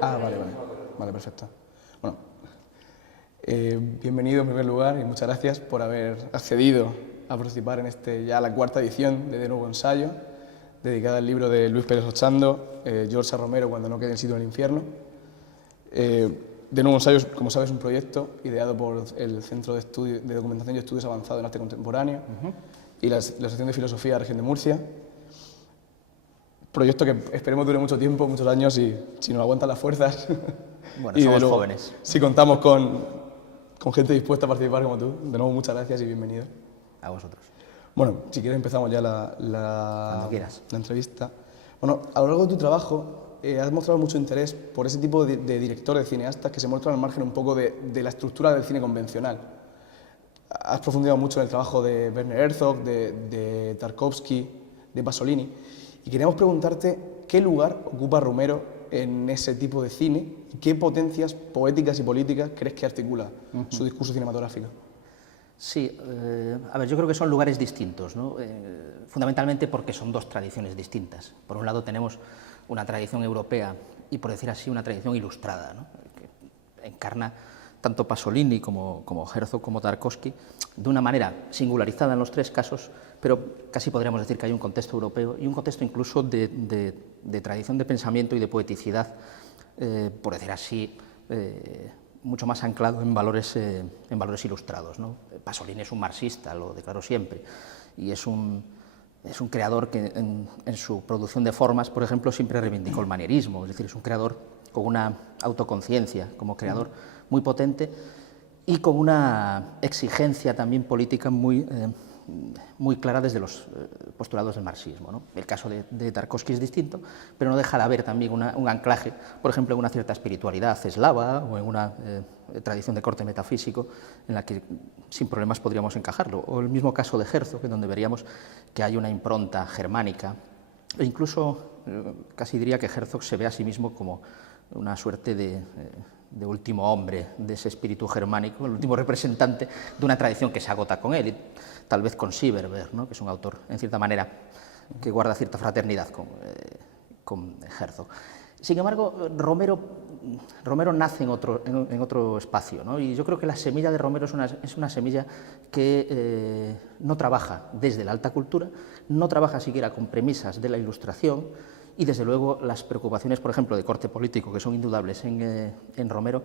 Ah, vale, vale. Vale, perfecto. Bueno, bienvenido en primer lugar y muchas gracias por haber accedido a participar en ya la cuarta edición de Nuevo Ensayo, dedicada al libro de Luis Pérez Ochando, George A. Romero, Cuando no quede el sitio en el infierno. De Nuevo Ensayo, como sabes, es un proyecto ideado por el Centro de Documentación y Estudios Avanzados en Arte Contemporáneo y la Sección de Filosofía de la Región de Murcia. Proyecto que esperemos dure mucho tiempo, muchos años, y si nos aguantan las fuerzas. Bueno, y somos luego, jóvenes. Si contamos con gente dispuesta a participar como tú. De nuevo, muchas gracias y bienvenido. A vosotros. Bueno, si quieres empezamos ya Cuando quieras. la entrevista. Bueno, a lo largo de tu trabajo has mostrado mucho interés por ese tipo de directores, de cineastas que se muestran al margen un poco de la estructura del cine convencional. Has profundizado mucho en el trabajo de Werner Herzog, de Tarkovsky, de Pasolini, y queríamos preguntarte qué lugar ocupa Romero en ese tipo de cine y qué potencias poéticas y políticas crees que articula su discurso cinematográfico. Sí, a ver, yo creo que son lugares distintos, ¿no? Fundamentalmente porque son dos tradiciones distintas. Por un lado tenemos una tradición europea y, por decir así, una tradición ilustrada, ¿no? Que encarna tanto Pasolini como Herzog como Tarkovsky de una manera singularizada en los tres casos, pero casi podríamos decir que hay un contexto europeo y un contexto incluso de tradición de pensamiento y de poeticidad, por decir así, mucho más anclado en valores ilustrados, ¿no? Pasolini es un marxista, lo declaró siempre, y es un creador que en su producción de formas, por ejemplo, siempre reivindicó el manierismo, es decir, es un creador con una autoconciencia como creador muy potente y con una exigencia también política muy clara desde los postulados del marxismo, ¿no? El caso de Tarkovsky es distinto, pero no deja de haber también un anclaje, por ejemplo, en una cierta espiritualidad eslava o en una tradición de corte metafísico en la que sin problemas podríamos encajarlo. O el mismo caso de Herzog, en donde veríamos que hay una impronta germánica, e incluso casi diría que Herzog se ve a sí mismo como una suerte de último hombre de ese espíritu germánico, el último representante de una tradición que se agota con él, y tal vez con Sieberberg, ¿no? Que es un autor, en cierta manera, que guarda cierta fraternidad con Herzog. Sin embargo, Romero nace en otro espacio, ¿no? Y yo creo que la semilla de Romero es una semilla que no trabaja desde la alta cultura, no trabaja siquiera con premisas de la Ilustración, y desde luego las preocupaciones, por ejemplo, de corte político, que son indudables en Romero,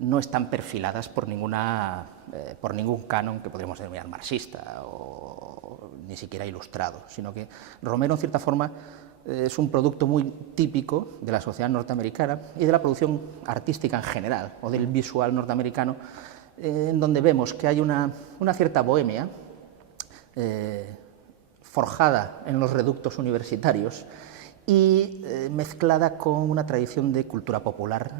no están perfiladas por ningún canon que podríamos denominar marxista o ni siquiera ilustrado, sino que Romero, en cierta forma, es un producto muy típico de la sociedad norteamericana y de la producción artística en general, o del visual norteamericano, en donde vemos que hay una cierta bohemia forjada en los reductos universitarios y mezclada con una tradición de cultura popular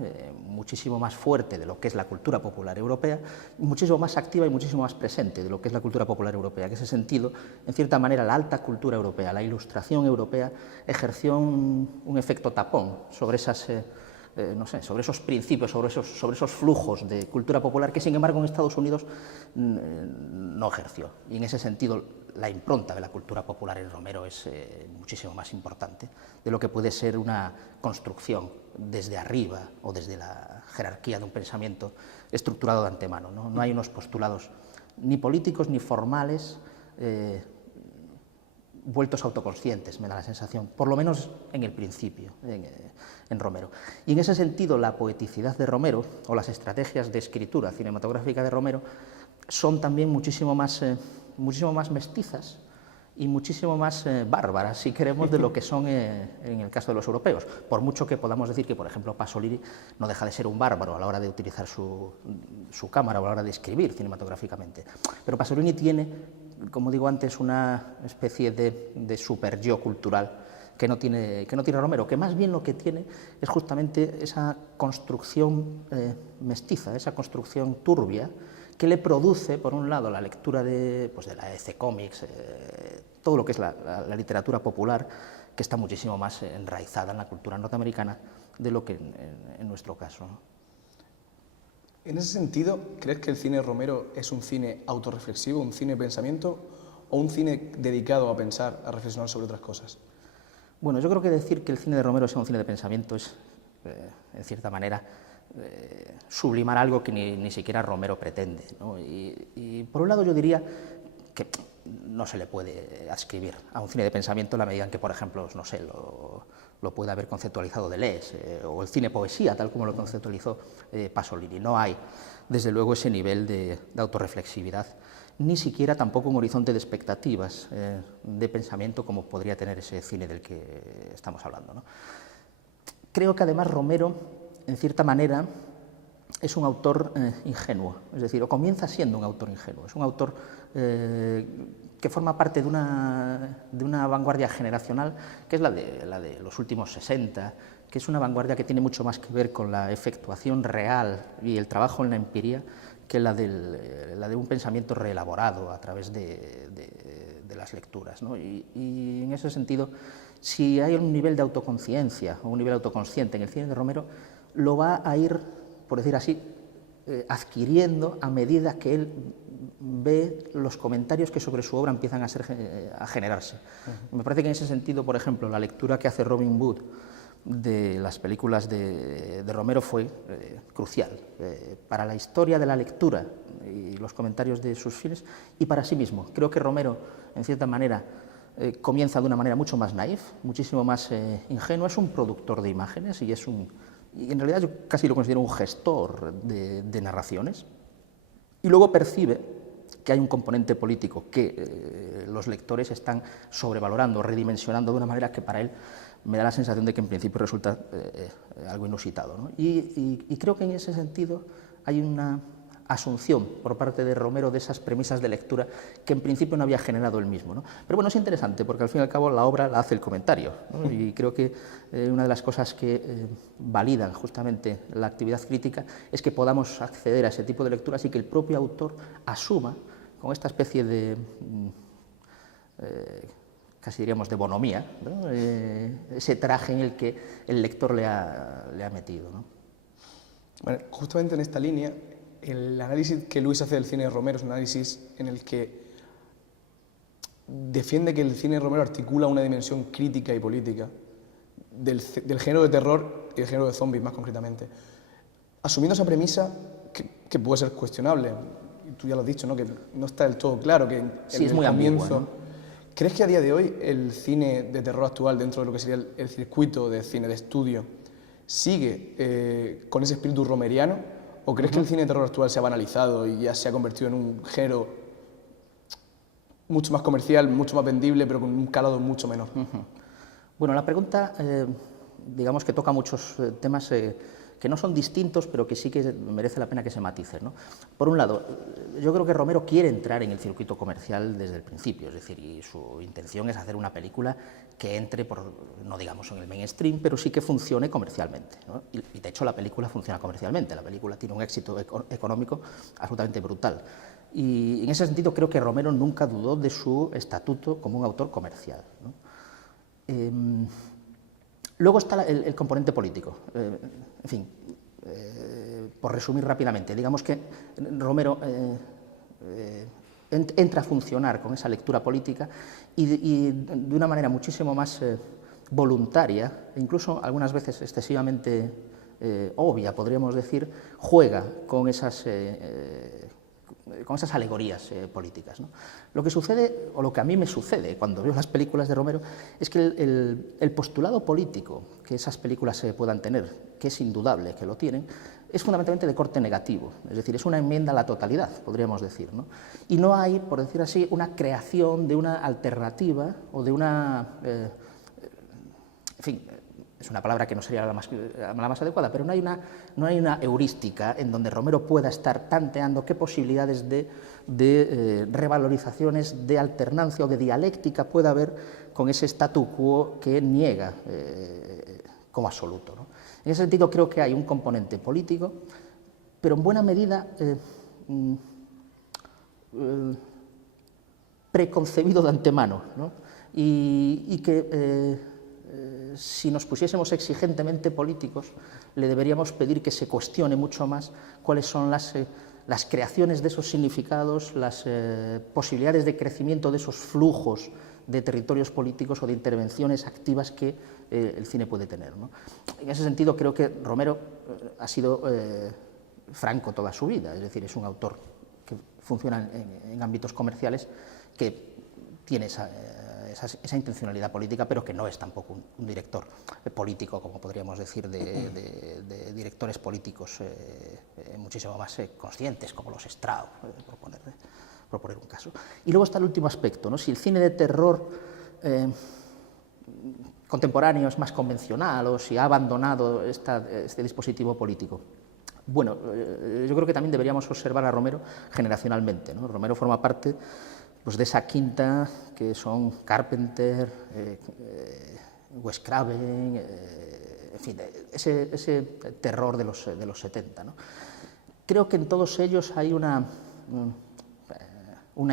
muchísimo más fuerte de lo que es la cultura popular europea, muchísimo más activa y muchísimo más presente de lo que es la cultura popular europea. En ese sentido, en cierta manera, la alta cultura europea, la Ilustración europea, ejerció un efecto tapón sobre esas no sé, sobre esos principios, sobre esos flujos de cultura popular que, sin embargo, en Estados Unidos no ejerció. Y en ese sentido, la impronta de la cultura popular en Romero es muchísimo más importante de lo que puede ser una construcción desde arriba o desde la jerarquía de un pensamiento estructurado de antemano, ¿no? No hay unos postulados ni políticos ni formales vueltos autoconscientes, me da la sensación, por lo menos en el principio, en Romero. Y en ese sentido, la poeticidad de Romero, o las estrategias de escritura cinematográfica de Romero, son también muchísimo más mestizas y muchísimo más bárbaras, si queremos, de lo que son en el caso de los europeos. Por mucho que podamos decir que, por ejemplo, Pasolini no deja de ser un bárbaro a la hora de utilizar su cámara o a la hora de escribir cinematográficamente. Pero Pasolini tiene, como digo antes, una especie de super yo cultural que no tiene Romero, que más bien lo que tiene es justamente esa construcción mestiza, esa construcción turbia, que le produce, por un lado, la lectura de la EC Comics, todo lo que es la literatura popular, que está muchísimo más enraizada en la cultura norteamericana de lo que en nuestro caso, ¿no? En ese sentido, ¿crees que el cine de Romero es un cine autorreflexivo, un cine de pensamiento, o un cine dedicado a pensar, a reflexionar sobre otras cosas? Bueno, yo creo que decir que el cine de Romero sea un cine de pensamiento es en cierta manera, sublimar algo que ni siquiera Romero pretende, ¿no? Y por un lado yo diría que no se le puede adscribir a un cine de pensamiento en la medida en que, por ejemplo, no sé, lo puede haber conceptualizado Deleuze, o el cine poesía, tal como lo conceptualizó Pasolini. No hay, desde luego, ese nivel de autorreflexividad, ni siquiera tampoco un horizonte de expectativas de pensamiento como podría tener ese cine del que estamos hablando, ¿no? Creo que además Romero, en cierta manera, es un autor ingenuo, es decir, o comienza siendo un autor ingenuo, es un autor que forma parte de una vanguardia generacional que es la de los últimos 60, que es una vanguardia que tiene mucho más que ver con la efectuación real y el trabajo en la empiria que la de un pensamiento reelaborado a través de las lecturas, ¿no? Y en ese sentido, si hay un nivel de autoconciencia o un nivel autoconsciente en el cine de Romero, lo va a ir, por decir así, adquiriendo a medida que él ve los comentarios que sobre su obra empiezan a generarse. Me parece que en ese sentido, por ejemplo, la lectura que hace Robin Wood de las películas de Romero fue crucial para la historia de la lectura y los comentarios de sus filmes y para sí mismo. Creo que Romero, en cierta manera, comienza de una manera mucho más naif, muchísimo más ingenua. Es un productor de imágenes y en realidad yo casi lo considero un gestor de narraciones, y luego percibe que hay un componente político que los lectores están sobrevalorando, redimensionando de una manera que para él me da la sensación de que en principio resulta algo inusitado, ¿no? Y creo que en ese sentido hay una asunción por parte de Romero de esas premisas de lectura que en principio no había generado él mismo, ¿no? Pero bueno, es interesante porque al fin y al cabo la obra la hace el comentario, ¿no? Y creo que una de las cosas que validan justamente la actividad crítica es que podamos acceder a ese tipo de lecturas y que el propio autor asuma con esta especie de casi diríamos de bonomía, ¿no? Ese traje en el que el lector le ha metido, ¿no? Bueno, justamente en esta línea, el análisis que Luis hace del cine de Romero es un análisis en el que defiende que el cine de Romero articula una dimensión crítica y política del género de terror y del género de zombies, más concretamente. Asumiendo esa premisa, que puede ser cuestionable, y tú ya lo has dicho, ¿no? Que no está del todo claro, que sí, en es el muy comienzo... ambigua, ¿no? ¿Crees que a día de hoy el cine de terror actual, dentro de lo que sería el circuito de cine de estudio, sigue con ese espíritu romeriano? ¿O crees que el cine de terror actual se ha banalizado y ya se ha convertido en un género mucho más comercial, mucho más vendible, pero con un calado mucho menor? Bueno, la pregunta, digamos que toca muchos temas que no son distintos, pero que sí que merece la pena que se maticen, ¿no? Por un lado, yo creo que Romero quiere entrar en el circuito comercial desde el principio, es decir, y su intención es hacer una película que entre, no digamos en el mainstream, pero sí que funcione comercialmente, ¿no? Y de hecho la película funciona comercialmente, la película tiene un éxito económico absolutamente brutal. Y en ese sentido creo que Romero nunca dudó de su estatuto como un autor comercial, ¿no? Luego está el componente político. En fin, por resumir rápidamente, digamos que Romero entra a funcionar con esa lectura política y de una manera muchísimo más voluntaria, e incluso algunas veces excesivamente obvia, podríamos decir, juega con esas alegorías políticas, ¿no? Lo que sucede, o lo que a mí me sucede cuando veo las películas de Romero, es que el postulado político que esas películas puedan tener, que es indudable que lo tienen, es fundamentalmente de corte negativo, es decir, es una enmienda a la totalidad, podríamos decir, ¿no? Y no hay, por decir así, una creación de una alternativa o de una... en fin, es una palabra que no sería la más adecuada, pero no hay una heurística en donde Romero pueda estar tanteando qué posibilidades de revalorizaciones, de alternancia o de dialéctica pueda haber con ese statu quo que niega como absoluto, ¿no? En ese sentido creo que hay un componente político, pero en buena medida preconcebido de antemano, ¿no? Y que si nos pusiésemos exigentemente políticos, le deberíamos pedir que se cuestione mucho más cuáles son las creaciones de esos significados, las posibilidades de crecimiento de esos flujos de territorios políticos o de intervenciones activas que el cine puede tener, ¿no? En ese sentido, creo que Romero ha sido franco toda su vida, es decir, es un autor que funciona en ámbitos comerciales, que tiene esa intencionalidad política, pero que no es tampoco un director político, como podríamos decir, de directores políticos muchísimo más conscientes, como los Strauss, por poner un caso. Y luego está el último aspecto, ¿no? Si el cine de terror contemporáneo es más convencional o si ha abandonado este dispositivo político. Bueno, yo creo que también deberíamos observar a Romero generacionalmente, ¿no? Romero forma parte, pues, de esa quinta que son Carpenter, Wes Craven, en fin, ese terror de los 70, ¿no? Creo que en todos ellos hay una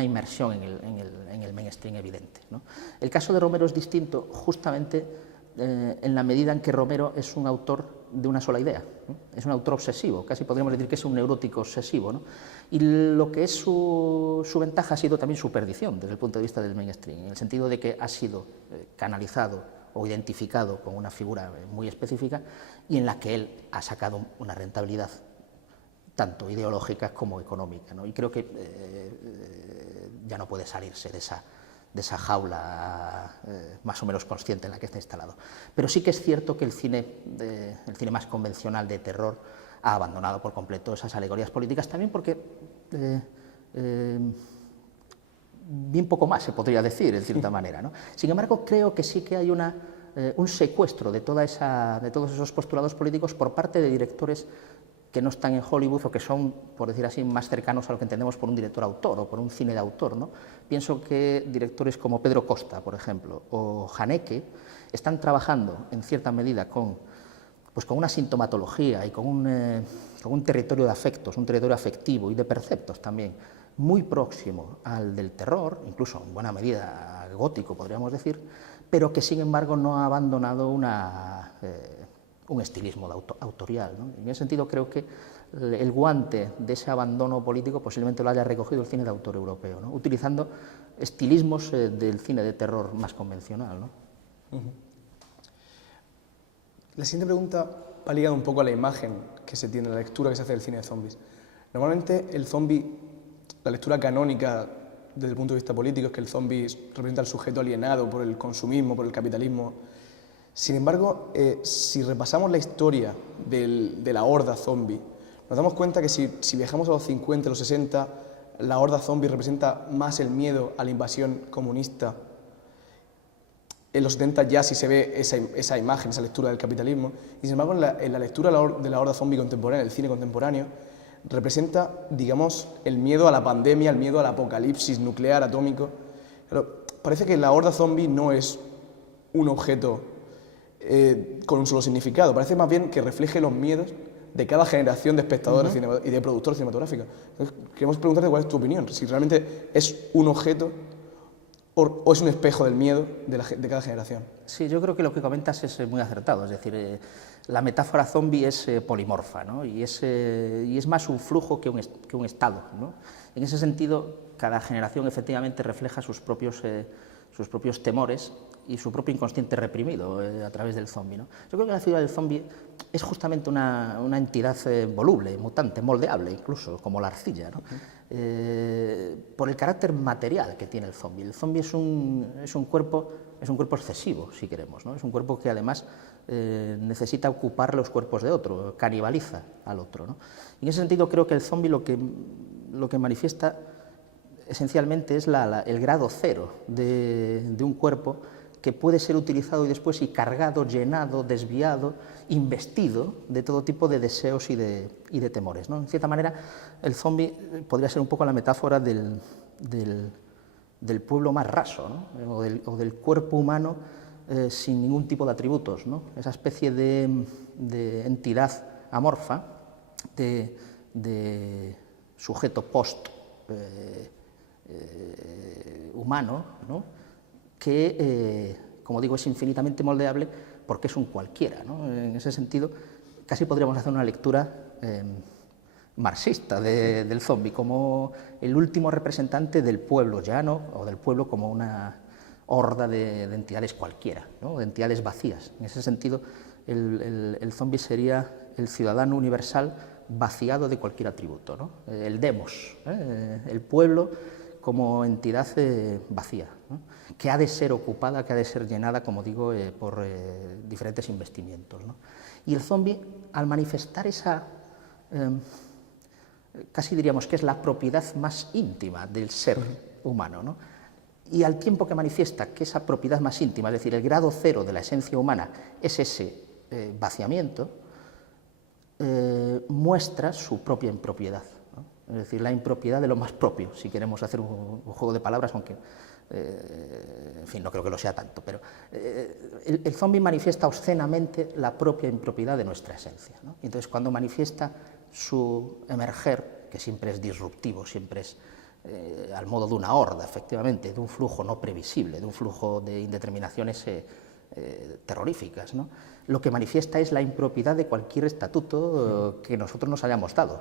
inmersión en el mainstream evidente, ¿no? El caso de Romero es distinto justamente en la medida en que Romero es un autor de una sola idea, ¿no? Es un autor obsesivo, casi podríamos decir que es un neurótico obsesivo, ¿no? Y lo que es su ventaja ha sido también su perdición desde el punto de vista del mainstream, en el sentido de que ha sido canalizado o identificado con una figura muy específica y en la que él ha sacado una rentabilidad tanto ideológica como económica, ¿no? Y creo que ya no puede salirse de esa jaula más o menos consciente en la que está instalado. Pero sí que es cierto que el cine más convencional de terror ha abandonado por completo esas alegorías políticas, también porque bien poco más se podría decir, en cierta manera, ¿no? Sin embargo, creo que sí que hay un secuestro de todos esos postulados políticos por parte de directores que no están en Hollywood o que son, por decir así, más cercanos a lo que entendemos por un director-autor o por un cine de autor, ¿no? Pienso que directores como Pedro Costa, por ejemplo, o Haneke están trabajando en cierta medida con una sintomatología y con un territorio de afectos, un territorio afectivo y de perceptos también muy próximo al del terror, incluso en buena medida gótico, podríamos decir, pero que sin embargo no ha abandonado un estilismo autorial, ¿no? En ese sentido creo que el guante de ese abandono político posiblemente lo haya recogido el cine de autor europeo, ¿no? Utilizando estilismos del cine de terror más convencional, ¿no? La siguiente pregunta va ligada un poco a la imagen que se tiene, la lectura que se hace del cine de zombies. Normalmente el zombie, la lectura canónica desde el punto de vista político es que el zombie representa al sujeto alienado por el consumismo, por el capitalismo. Sin embargo, si repasamos la historia de la horda zombie, nos damos cuenta que si viajamos a los 50, los 60, la horda zombie representa más el miedo a la invasión comunista. En los 70 ya sí se ve esa imagen, esa lectura del capitalismo, y sin embargo en la lectura de la horda zombie contemporánea, el cine contemporáneo, representa, digamos, el miedo a la pandemia, el miedo al apocalipsis nuclear, atómico. Pero parece que la horda zombie no es un objeto con un solo significado, parece más bien que refleje los miedos de cada generación de espectadores y de productores cinematográficos. Entonces, queremos preguntarte cuál es tu opinión, si realmente es un objeto o es un espejo del miedo de cada generación. Sí, yo creo que lo que comentas es muy acertado, es decir, la metáfora zombie es polimorfa, ¿no? y es más un flujo que un estado, ¿no? En ese sentido, cada generación efectivamente refleja sus propios temores y su propio inconsciente reprimido a través del zombie, ¿no? Yo creo que la figura del zombie es justamente una entidad voluble, mutante, moldeable incluso, como la arcilla, ¿no? Por el carácter material que tiene el zombie. El zombie es un cuerpo excesivo, si queremos, ¿no? Es un cuerpo que además necesita ocupar los cuerpos de otro, canibaliza al otro, ¿no? En ese sentido creo que el zombie lo que manifiesta esencialmente es el grado cero de un cuerpo que puede ser utilizado y después cargado, llenado, desviado, investido de todo tipo de deseos y de temores, ¿no? En cierta manera, el zombie podría ser un poco la metáfora del pueblo más raso, ¿no? o del cuerpo humano sin ningún tipo de atributos, ¿no? Esa especie de entidad amorfa, de sujeto post humano, ¿no? Que, como digo, es infinitamente moldeable porque es un cualquiera, ¿no? En ese sentido, casi podríamos hacer una lectura marxista del zombie como el último representante del pueblo llano o del pueblo como una horda de entidades cualquiera, ¿no? De entidades vacías. En ese sentido, el zombie sería el ciudadano universal vaciado de cualquier atributo, ¿no? El demos, el pueblo como entidad vacía, ¿no? Que ha de ser ocupada, que ha de ser llenada, como digo, por diferentes investimientos, ¿no? Y el zombie, al manifestar esa, casi diríamos que es la propiedad más íntima del ser humano, ¿no? Y al tiempo que manifiesta que esa propiedad más íntima, es decir, el grado cero de la esencia humana, es ese vaciamiento, muestra su propia impropiedad, ¿no? Es decir, la impropiedad de lo más propio, si queremos hacer un juego de palabras, aunque, en fin, no creo que lo sea tanto, pero el zombie manifiesta obscenamente la propia impropiedad de nuestra esencia, ¿no? Y entonces, cuando manifiesta su emerger, que siempre es disruptivo, siempre es al modo de una horda, efectivamente, de un flujo no previsible, de un flujo de indeterminaciones terroríficas, ¿no? Lo que manifiesta es la impropiedad de cualquier estatuto que nosotros nos hayamos dado,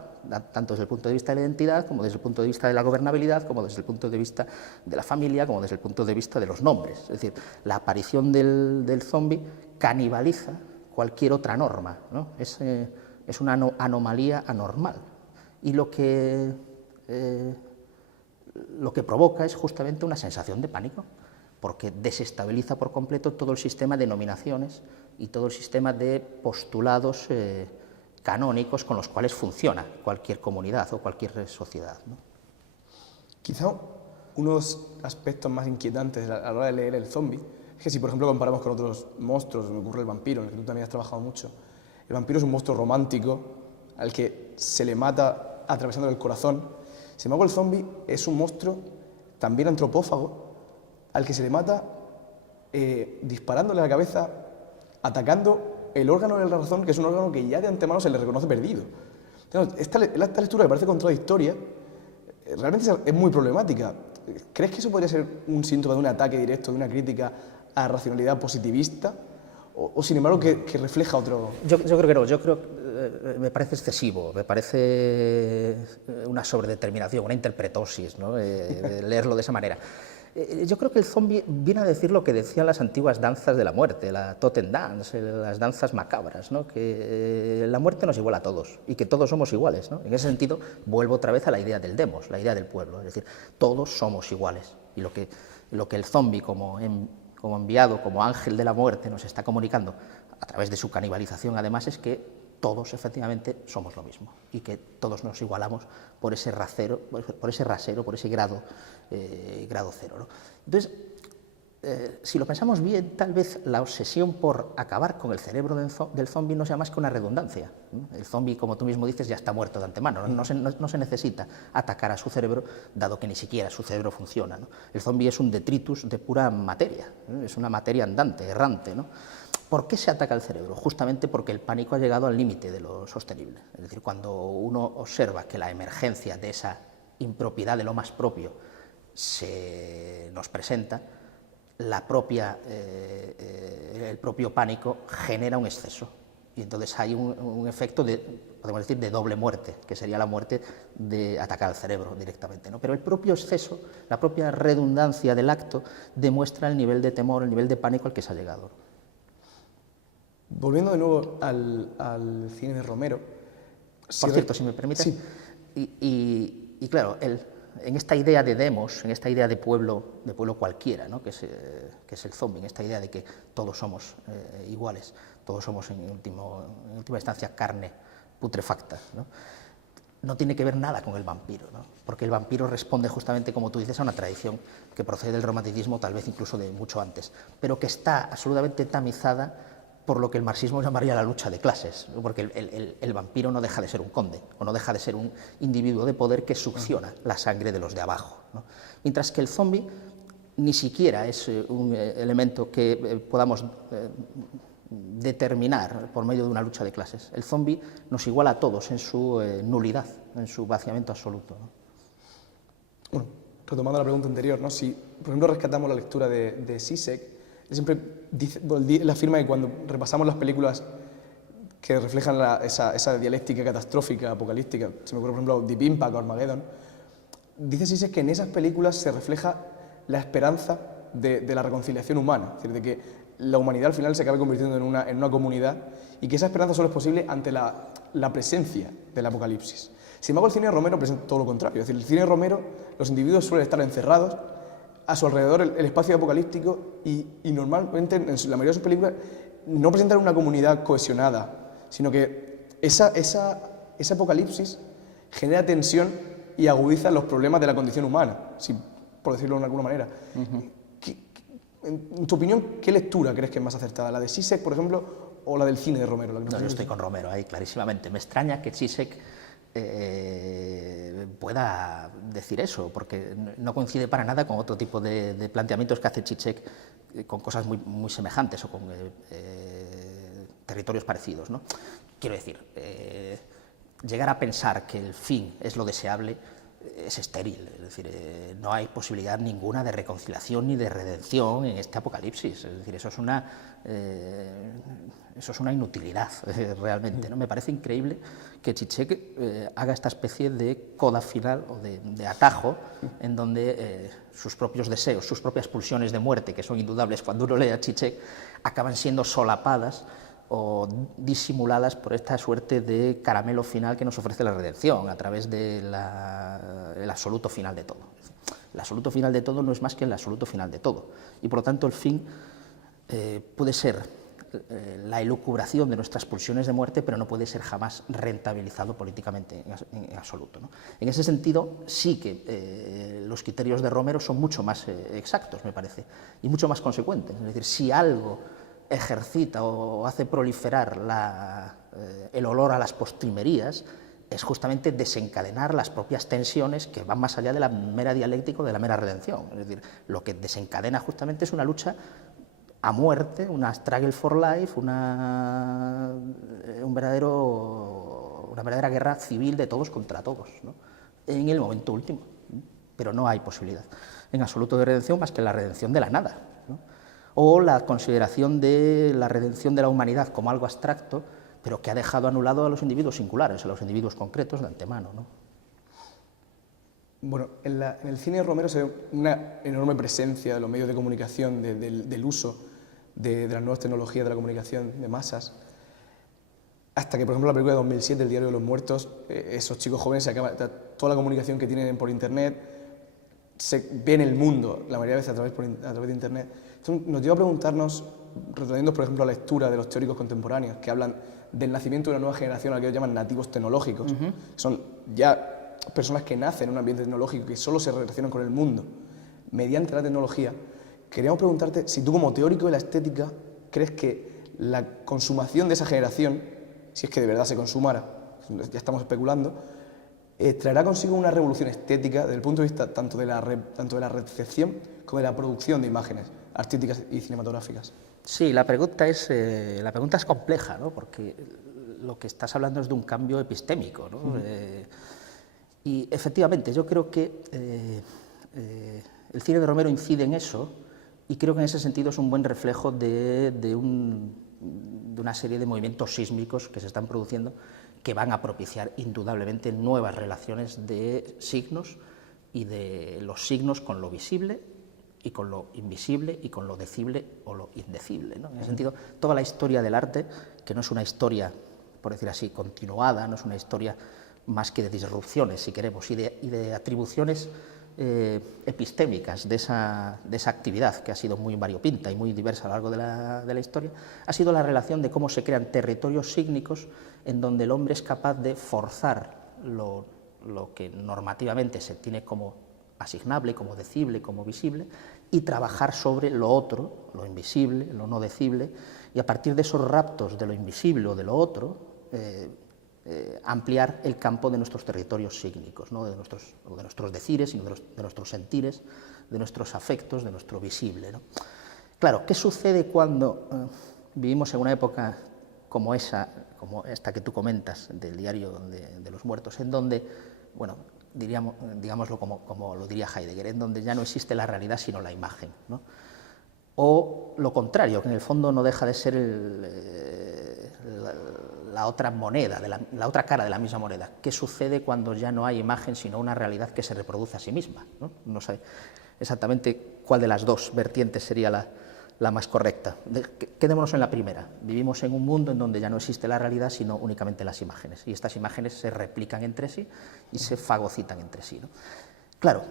tanto desde el punto de vista de la identidad, como desde el punto de vista de la gobernabilidad, como desde el punto de vista de la familia, como desde el punto de vista de los nombres. Es decir, la aparición del zombie canibaliza cualquier otra norma, ¿no? Es una anomalía anormal. Y lo que provoca es justamente una sensación de pánico, porque desestabiliza por completo todo el sistema de nominaciones y todo el sistema de postulados canónicos con los cuales funciona cualquier comunidad o cualquier sociedad, ¿no? Quizá unos aspectos más inquietantes a la hora de leer el zombie es que si, por ejemplo, comparamos con otros monstruos, me ocurre el vampiro, en el que tú también has trabajado mucho, el vampiro es un monstruo romántico al que se le mata atravesando el corazón. Sin embargo, el zombie es un monstruo también antropófago al que se le mata disparándole a la cabeza, atacando el órgano de la razón, que es un órgano que ya de antemano se le reconoce perdido. Entonces, esta lectura, que parece contradictoria, realmente es muy problemática. ¿Crees que eso podría ser un síntoma de un ataque directo, de una crítica a la racionalidad positivista? ¿O sin embargo, que refleja otro...? Yo creo que no, yo creo que me parece excesivo, me parece una sobredeterminación, una interpretosis, ¿no? Leerlo de esa manera. Yo creo que el zombie viene a decir lo que decían las antiguas danzas de la muerte, la totem dance, las danzas macabras, ¿no? Que la muerte nos iguala a todos y que todos somos iguales, ¿no? En ese sentido, vuelvo otra vez a la idea del demos, la idea del pueblo, es decir, todos somos iguales. Y lo que el zombie, como enviado, como ángel de la muerte, nos está comunicando a través de su canibalización, además, es que todos efectivamente somos lo mismo y que todos nos igualamos por ese rasero, por ese grado cero, ¿no? Entonces, si lo pensamos bien, tal vez la obsesión por acabar con el cerebro del zombie no sea más que una redundancia, ¿no? El zombie, como tú mismo dices, ya está muerto de antemano, no se necesita atacar a su cerebro, dado que ni siquiera su cerebro funciona, ¿no? El zombie es un detritus de pura materia, ¿no? Es una materia andante, errante, ¿no? ¿Por qué se ataca el cerebro? Justamente porque el pánico ha llegado al límite de lo sostenible. Es decir, cuando uno observa que la emergencia de esa impropiedad de lo más propio se nos presenta, el propio pánico genera un exceso. Y entonces hay un efecto podemos decir, de doble muerte, que sería la muerte de atacar al cerebro directamente, ¿no? Pero el propio exceso, la propia redundancia del acto, demuestra el nivel de temor, el nivel de pánico al que se ha llegado. Volviendo de nuevo al cine de Romero... Por cierto, si me permites, sí. y claro, en esta idea de demos, en esta idea de pueblo cualquiera, ¿no? que es el zombie, en esta idea de que todos somos iguales, todos somos en última instancia carne putrefacta, ¿no? No tiene que ver nada con el vampiro, ¿no? Porque el vampiro responde justamente, como tú dices, a una tradición que procede del romanticismo, tal vez incluso de mucho antes, pero que está absolutamente tamizada por lo que el marxismo llamaría la lucha de clases, ¿no? Porque el vampiro no deja de ser un conde, o no deja de ser un individuo de poder que succiona la sangre de los de abajo, ¿no? Mientras que el zombie ni siquiera es un elemento que podamos determinar por medio de una lucha de clases. El zombie nos iguala a todos en su nulidad, en su vaciamiento absoluto, ¿no? Bueno, retomando la pregunta anterior, ¿no? Si, por ejemplo, rescatamos la lectura de Zizek, siempre él afirma que cuando repasamos las películas que reflejan esa dialéctica catastrófica, apocalíptica, se me ocurre, por ejemplo, Deep Impact o Armageddon, dice Zizek que en esas películas se refleja la esperanza de la reconciliación humana, es decir, de que la humanidad al final se acabe convirtiendo en una comunidad y que esa esperanza solo es posible ante la presencia del apocalipsis. Sin embargo, el cine de Romero presenta todo lo contrario, es decir, el cine de Romero, los individuos suelen estar encerrados, a su alrededor el espacio apocalíptico y normalmente en la mayoría de sus películas no presentan una comunidad cohesionada, sino que ese apocalipsis genera tensión y agudiza los problemas de la condición humana, por decirlo de alguna manera. En tu opinión, ¿qué lectura crees que es más acertada? ¿La de Zizek, por ejemplo, o la del cine de Romero? No, yo estoy con Romero ahí, clarísimamente. Me extraña que Zizek pueda decir eso, porque no coincide para nada con otro tipo de planteamientos que hace Zizek con cosas muy semejantes o con territorios parecidos, ¿no? Quiero decir, llegar a pensar que el fin es lo deseable es estéril, es decir, no hay posibilidad ninguna de reconciliación ni de redención en este apocalipsis, es decir, eso es una inutilidad realmente, ¿no? Me parece increíble que Zizek haga esta especie de coda final o de atajo en donde sus propios deseos, sus propias pulsiones de muerte, que son indudables cuando uno lee a Zizek, acaban siendo solapadas o disimuladas por esta suerte de caramelo final que nos ofrece la redención a través del absoluto final de todo. El absoluto final de todo no es más que el absoluto final de todo, y por lo tanto el fin puede ser la elucubración de nuestras pulsiones de muerte, pero no puede ser jamás rentabilizado políticamente en absoluto, ¿no? En ese sentido, sí que los criterios de Romero son mucho más exactos, me parece, y mucho más consecuentes. Es decir, si algo ejercita o hace proliferar el olor a las postrimerías, es justamente desencadenar las propias tensiones que van más allá de la mera dialéctica o de la mera redención. Es decir, lo que desencadena justamente es una lucha a muerte, una struggle for life, una verdadera guerra civil de todos contra todos, ¿no? En el momento último. Pero no hay posibilidad en absoluto de redención más que la redención de la nada, ¿no? O la consideración de la redención de la humanidad como algo abstracto, pero que ha dejado anulado a los individuos singulares, a los individuos concretos de antemano, ¿no? Bueno, en el cine de Romero se ve una enorme presencia de los medios de comunicación, del uso de las nuevas tecnologías de la comunicación de masas, hasta que, por ejemplo, la película de 2007, El diario de los muertos, esos chicos jóvenes, toda la comunicación que tienen por Internet, se ve en el mundo, la mayoría de veces a través de Internet. Entonces, nos lleva a preguntarnos, retrayendo, por ejemplo, a la lectura de los teóricos contemporáneos, que hablan del nacimiento de una nueva generación, a la que ellos llaman nativos tecnológicos. Son ya personas que nacen en un ambiente tecnológico, que solo se relacionan con el mundo mediante la tecnología. Queríamos preguntarte si tú, como teórico de la estética, crees que la consumación de esa generación, si es que de verdad se consumara, ya estamos especulando, traerá consigo una revolución estética desde el punto de vista tanto de la recepción como de la producción de imágenes artísticas y cinematográficas. Sí, la pregunta es compleja, ¿no? Porque lo que estás hablando es de un cambio epistémico, ¿no? Y efectivamente, yo creo que el cine de Romero incide en eso, y creo que en ese sentido es un buen reflejo de una serie de movimientos sísmicos que se están produciendo, que van a propiciar indudablemente nuevas relaciones de signos y de los signos con lo visible y con lo invisible y con lo decible o lo indecible, ¿no? En ese sentido, toda la historia del arte, que no es una historia, por decir así, continuada, no es una historia más que de disrupciones, si queremos, y de atribuciones epistémicas de esa actividad, que ha sido muy variopinta y muy diversa a lo largo de la historia, ha sido la relación de cómo se crean territorios sígnicos en donde el hombre es capaz de forzar lo que normativamente se tiene como asignable, como decible, como visible, y trabajar sobre lo otro, lo invisible, lo no decible, y a partir de esos raptos de lo invisible o de lo otro, ampliar el campo de nuestros territorios sígnicos, ¿no? de nuestros decires, sino de nuestros sentires, de nuestros afectos, de nuestro visible, ¿no? Claro, ¿qué sucede cuando vivimos en una época como esta que tú comentas, del diario de los muertos, en donde, bueno, digámoslo como lo diría Heidegger, en donde ya no existe la realidad sino la imagen, ¿no? O lo contrario, que en el fondo no deja de ser la otra moneda, la otra cara de la misma moneda. ¿Qué sucede cuando ya no hay imagen sino una realidad que se reproduce a sí misma, ¿no? No sé. exactamente cuál de las dos vertientes sería la más correcta. Quedémonos en la primera. Vivimos en un mundo en donde ya no existe la realidad, sino únicamente las imágenes. Y estas imágenes se replican entre sí y se fagocitan entre sí, ¿no? Claro,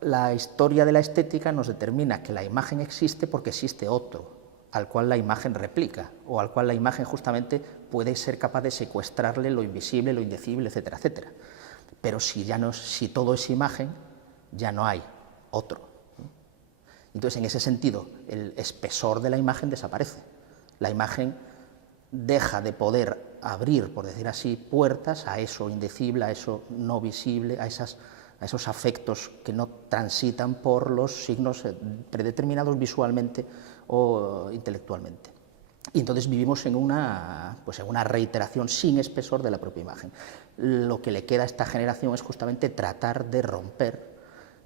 la historia de la estética nos determina que la imagen existe porque existe otro, al cual la imagen replica, o al cual la imagen justamente puede ser capaz de secuestrarle lo invisible, lo indecible, etcétera, etcétera. Pero si todo es imagen, ya no hay otro. Entonces, en ese sentido, el espesor de la imagen desaparece. La imagen deja de poder abrir, por decir así, puertas a eso indecible, a eso no visible, a esos afectos que no transitan por los signos predeterminados visualmente o intelectualmente. Y entonces vivimos en una reiteración sin espesor de la propia imagen. Lo que le queda a esta generación es justamente tratar de romper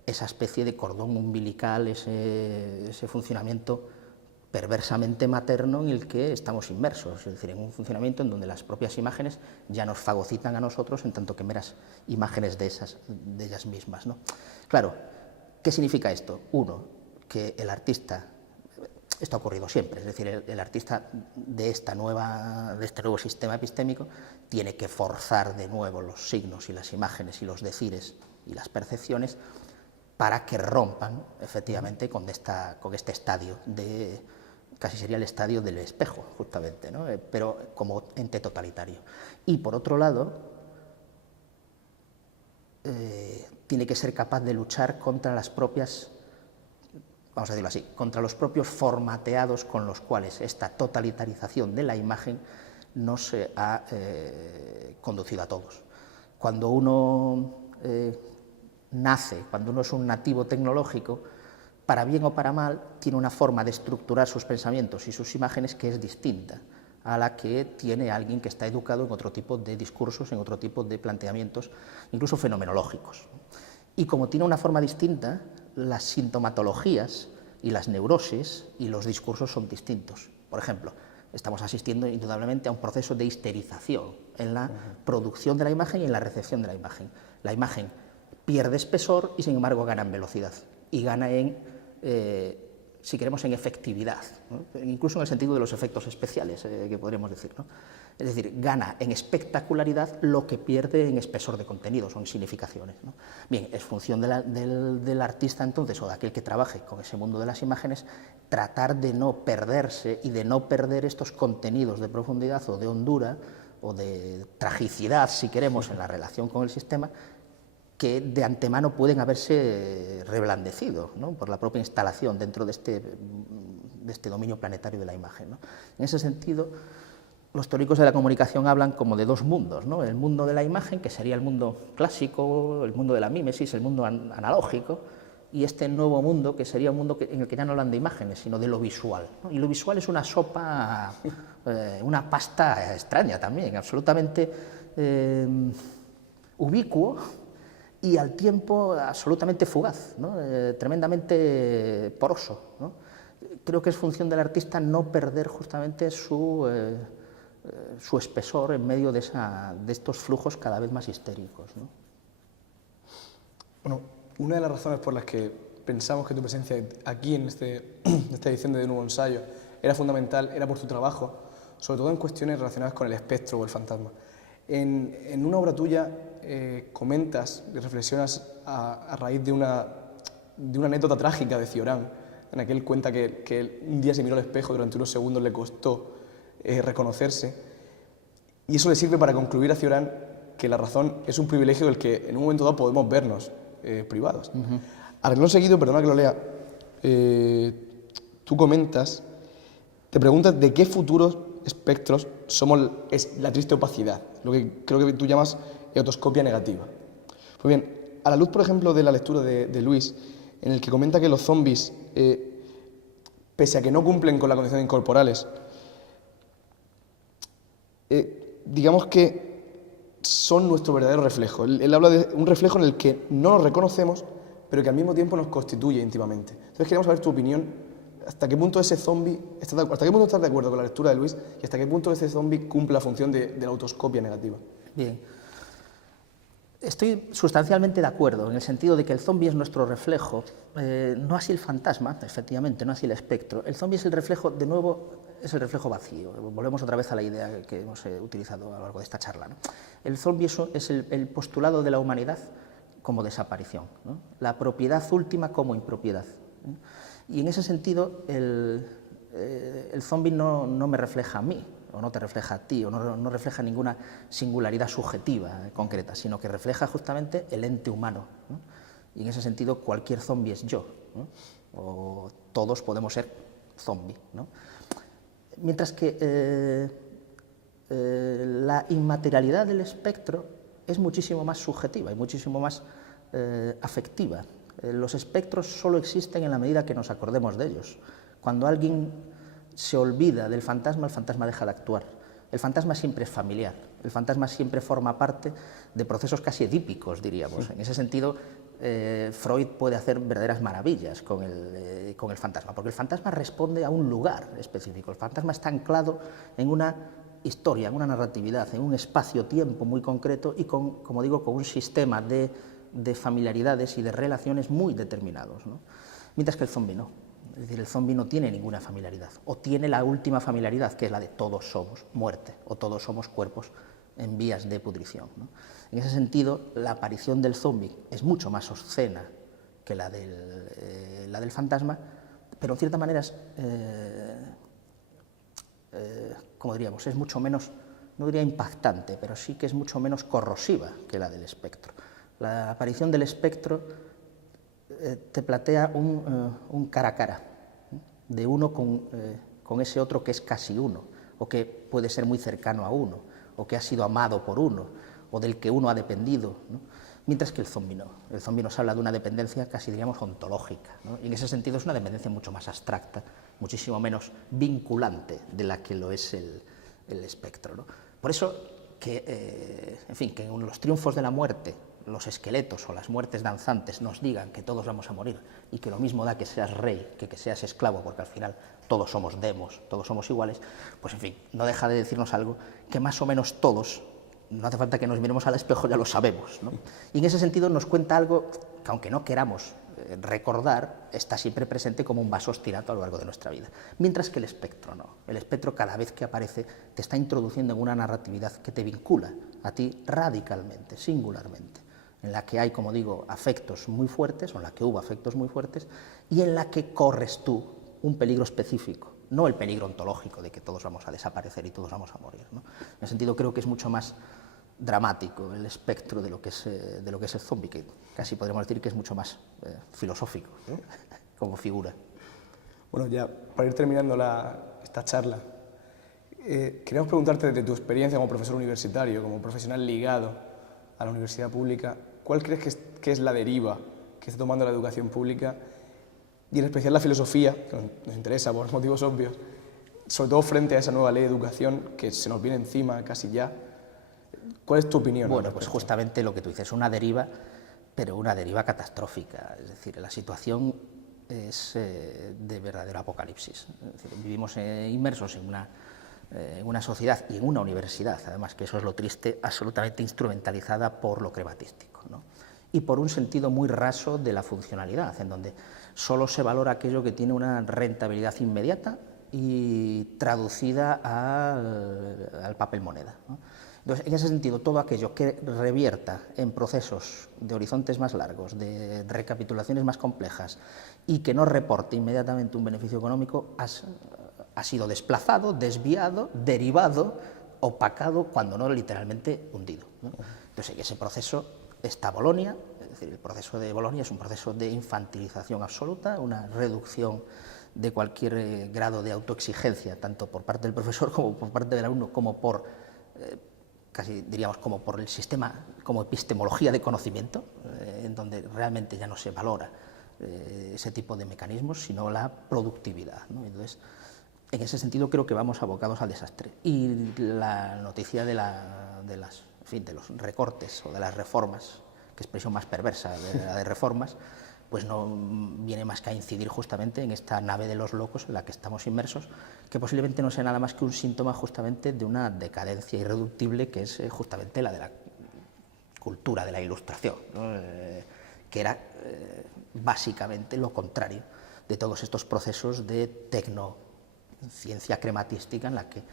esa especie de cordón umbilical, ese funcionamiento perversamente materno en el que estamos inmersos, es decir, en un funcionamiento en donde las propias imágenes ya nos fagocitan a nosotros en tanto que meras imágenes de ellas mismas, ¿no? Claro, ¿qué significa esto? Uno, que el artista, esto ha ocurrido siempre, es decir, el artista de este nuevo sistema epistémico tiene que forzar de nuevo los signos y las imágenes y los decires y las percepciones para que rompan efectivamente con este estadio casi sería el estadio del espejo, justamente, ¿no? Pero como ente totalitario. Y por otro lado, tiene que ser capaz de luchar contra las propias, vamos a decirlo así, contra los propios formateados con los cuales esta totalitarización de la imagen nos ha conducido a todos. Cuando uno nace, cuando uno es un nativo tecnológico, para bien o para mal, tiene una forma de estructurar sus pensamientos y sus imágenes que es distinta a la que tiene alguien que está educado en otro tipo de discursos, en otro tipo de planteamientos, incluso fenomenológicos. Y como tiene una forma distinta, las sintomatologías y las neurosis y los discursos son distintos. Por ejemplo, estamos asistiendo indudablemente a un proceso de histerización en la producción de la imagen y en la recepción de la imagen. La imagen pierde espesor y, sin embargo, gana en velocidad y gana si queremos, en efectividad, ¿no? Incluso en el sentido de los efectos especiales, que podríamos decir, ¿no? Es decir, gana en espectacularidad lo que pierde en espesor de contenidos o en significaciones, ¿no? Bien, es función del artista entonces, o de aquel que trabaje con ese mundo de las imágenes, tratar de no perderse y de no perder estos contenidos de profundidad o de hondura o de tragicidad, si queremos, en la relación con el sistema, que de antemano pueden haberse reblandecido, ¿no? Por la propia instalación dentro de este dominio planetario de la imagen, ¿no? En ese sentido, los teóricos de la comunicación hablan como de dos mundos, ¿no? El mundo de la imagen, que sería el mundo clásico, el mundo de la mímesis, el mundo analógico, y este nuevo mundo, que sería un mundo en el que ya no hablan de imágenes, sino de lo visual, ¿no? Y lo visual es una sopa, una pasta extraña también, absolutamente ubicuo, y al tiempo absolutamente fugaz, ¿no? Tremendamente poroso, ¿no? Creo que es función del artista no perder justamente su espesor en medio de estos flujos cada vez más histéricos, ¿no? Bueno, una de las razones por las que pensamos que tu presencia aquí en esta edición de nuevo ensayo era fundamental era por tu trabajo, sobre todo en cuestiones relacionadas con el espectro o el fantasma. En una obra tuya comentas y reflexionas a raíz de una anécdota trágica de Cioran, en la que él cuenta que un día se miró al espejo, durante unos segundos le costó reconocerse, y eso le sirve para concluir a Cioran que la razón es un privilegio del que en un momento dado podemos vernos privados. A renglón seguido, perdona que lo lea, tú comentas, te preguntas de qué futuros espectros es la triste opacidad, lo que creo que tú llamas autoscopia negativa. Pues bien, a la luz, por ejemplo, de la lectura de Luis, en el que comenta que los zombies, pese a que no cumplen con la condición de incorporales, digamos que son nuestro verdadero reflejo. Él habla de un reflejo en el que no nos reconocemos, pero que al mismo tiempo nos constituye íntimamente. Entonces queremos saber tu opinión. ¿Hasta qué punto ese zombie, hasta qué punto estás de acuerdo con la lectura de Luis y hasta qué punto ese zombie cumple la función de la autoscopia negativa? Bien. Estoy sustancialmente de acuerdo en el sentido de que el zombie es nuestro reflejo, no así el fantasma, efectivamente, no así el espectro. El zombie es el reflejo, de nuevo, es el reflejo vacío. Volvemos otra vez a la idea que hemos utilizado a lo largo de esta charla, ¿no? El zombie es el postulado de la humanidad como desaparición, ¿no? La propiedad última como impropiedad, ¿no? Y en ese sentido, el zombie no me refleja a mí, o no te refleja a ti, o no refleja ninguna singularidad subjetiva concreta, sino que refleja justamente el ente humano, ¿no? Y en ese sentido cualquier zombie es yo, ¿no? O todos podemos ser zombie, ¿no? Mientras que la inmaterialidad del espectro es muchísimo más subjetiva y muchísimo más afectiva. Los espectros solo existen en la medida que nos acordemos de ellos. Cuando alguien se olvida del fantasma, el fantasma deja de actuar. El fantasma siempre es familiar, el fantasma siempre forma parte de procesos casi edípicos, diríamos. En ese sentido, Freud puede hacer verdaderas maravillas con el fantasma, porque el fantasma responde a un lugar específico. El fantasma está anclado en una historia, en una narratividad, en un espacio-tiempo muy concreto y con, como digo, con un sistema de familiaridades y de relaciones muy determinados, ¿no? Mientras que el zombi no. Es decir, el zombi no tiene ninguna familiaridad, o tiene la última familiaridad, que es la de todos somos muerte, o todos somos cuerpos en vías de pudrición, ¿no? En ese sentido, la aparición del zombi es mucho más obscena que la del fantasma, pero en cierta manera es, como diríamos, es mucho menos, no diría impactante, pero sí que es mucho menos corrosiva que la del espectro. La aparición del espectro te plantea un cara a cara, de uno con ese otro que es casi uno, o que puede ser muy cercano a uno, o que ha sido amado por uno, o del que uno ha dependido, ¿no? Mientras que el zombi no. El zombi nos habla de una dependencia casi, diríamos, ontológica, ¿no? Y en ese sentido es una dependencia mucho más abstracta, muchísimo menos vinculante de la que lo es el espectro, ¿no? Por eso que, en fin, que en los triunfos de la muerte los esqueletos o las muertes danzantes nos digan que todos vamos a morir y que lo mismo da que seas rey que seas esclavo, porque al final todos somos demos, todos somos iguales, pues en fin, no deja de decirnos algo que más o menos todos, no hace falta que nos miremos al espejo, ya lo sabemos, ¿no? Y en ese sentido nos cuenta algo que, aunque no queramos recordar, está siempre presente como un vaso obstinato a lo largo de nuestra vida. Mientras que el espectro no. El espectro, cada vez que aparece, te está introduciendo en una narratividad que te vincula a ti radicalmente, singularmente, en la que hay, como digo, afectos muy fuertes, o en la que hubo afectos muy fuertes, y en la que corres tú un peligro específico, no el peligro ontológico de que todos vamos a desaparecer y todos vamos a morir, ¿no? En ese sentido creo que es mucho más dramático el espectro de lo que es el zombi, que casi podríamos decir que es mucho más filosófico, ¿no? Como figura. Bueno, ya para ir terminando esta charla, queríamos preguntarte, desde tu experiencia como profesor universitario, como profesional ligado a la universidad pública, ¿cuál crees que es la deriva que está tomando la educación pública, y en especial la filosofía, que nos interesa por motivos obvios, sobre todo frente a esa nueva ley de educación que se nos viene encima casi ya? ¿Cuál es tu opinión? Bueno, pues justamente lo que tú dices, una deriva, pero una deriva catastrófica. Es decir, la situación es de verdadero apocalipsis. Es decir, vivimos inmersos en una sociedad y en una universidad, además, que eso es lo triste, absolutamente instrumentalizada por lo crematístico, ¿no? Y por un sentido muy raso de la funcionalidad, en donde solo se valora aquello que tiene una rentabilidad inmediata y traducida al papel moneda, ¿no? Entonces, en ese sentido, todo aquello que revierta en procesos de horizontes más largos, de recapitulaciones más complejas y que no reporte inmediatamente un beneficio económico, ha sido desplazado, desviado, derivado, opacado, cuando no literalmente hundido, ¿no? Entonces, en ese proceso está Bolonia. Es decir, el proceso de Bolonia es un proceso de infantilización absoluta, una reducción de cualquier grado de autoexigencia, tanto por parte del profesor como por parte del alumno, como por casi diríamos como por el sistema, como epistemología de conocimiento, en donde realmente ya no se valora ese tipo de mecanismos, sino la productividad, ¿no? Entonces, en ese sentido creo que vamos abocados al desastre. Y la noticia de los recortes o de las reformas, que expresión más perversa de la de reformas, pues no viene más que a incidir justamente en esta nave de los locos en la que estamos inmersos, que posiblemente no sea nada más que un síntoma justamente de una decadencia irreductible, que es justamente la de la cultura de la Ilustración, ¿no? Que era básicamente lo contrario de todos estos procesos de tecnociencia crematística en la que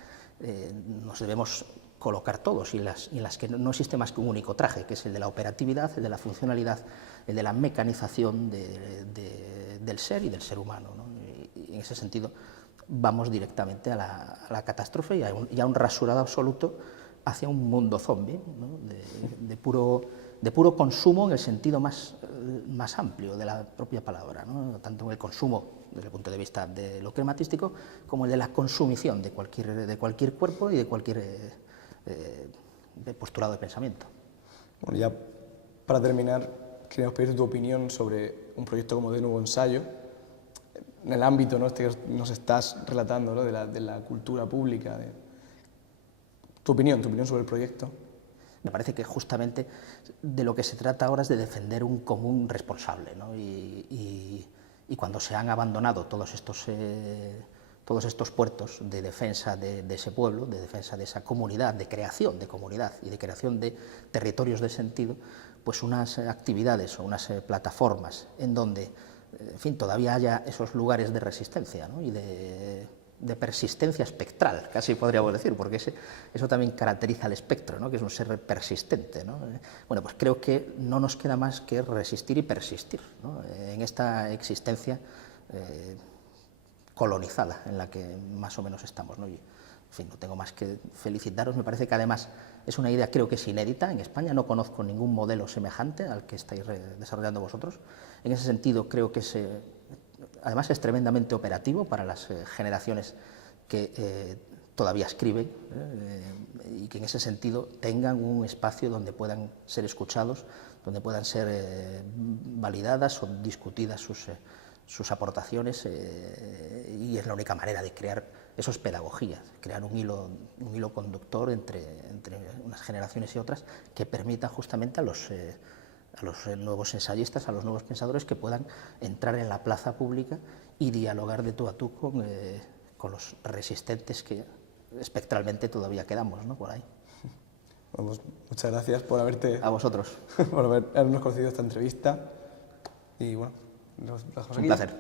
nos debemos colocar todos y en las que no existe más que un único traje, que es el de la operatividad, el de la funcionalidad, el de la mecanización del ser y del ser humano, ¿no? Y en ese sentido vamos directamente a la catástrofe y a un rasurado absoluto hacia un mundo zombie, ¿no? de puro consumo en el sentido más amplio de la propia palabra, ¿no? Tanto en el consumo desde el punto de vista de lo crematístico como el de la consumición de cualquier cuerpo y de cualquier postulado de pensamiento. Bueno, ya para terminar, queremos pedir tu opinión sobre un proyecto como De Nuevo Ensayo, en el ámbito, ¿no?, este que nos estás relatando, ¿no?, de la cultura pública. Tu opinión sobre el proyecto. Me parece que justamente de lo que se trata ahora es de defender un común responsable, ¿no? Y cuando se han abandonado todos estos puertos de defensa de ese pueblo, de defensa de esa comunidad, de creación de comunidad y de creación de territorios de sentido, pues unas actividades o unas plataformas en donde, en fin, todavía haya esos lugares de resistencia, ¿no?, y de persistencia espectral, casi podríamos decir, porque eso también caracteriza al espectro, ¿no?, que es un ser persistente, ¿no? Bueno, pues creo que no nos queda más que resistir y persistir, ¿no?, en esta existencia colonizada en la que más o menos estamos, ¿no? Y, en fin, no tengo más que felicitaros. Me parece que además es una idea, creo que es inédita en España, no conozco ningún modelo semejante al que estáis desarrollando vosotros. En ese sentido creo que además es tremendamente operativo para las generaciones que todavía escriben y que en ese sentido tengan un espacio donde puedan ser escuchados, donde puedan ser validadas o discutidas sus aportaciones y es la única manera de crear, eso es pedagogía, crear un hilo conductor entre unas generaciones y otras que permita justamente a los nuevos ensayistas, a los nuevos pensadores que puedan entrar en la plaza pública y dialogar de tú a tú con los resistentes que espectralmente todavía quedamos, ¿no?, por ahí. Vamos, muchas gracias por A vosotros. por habernos concedido esta entrevista y bueno, nos dejamos aquí. Un placer.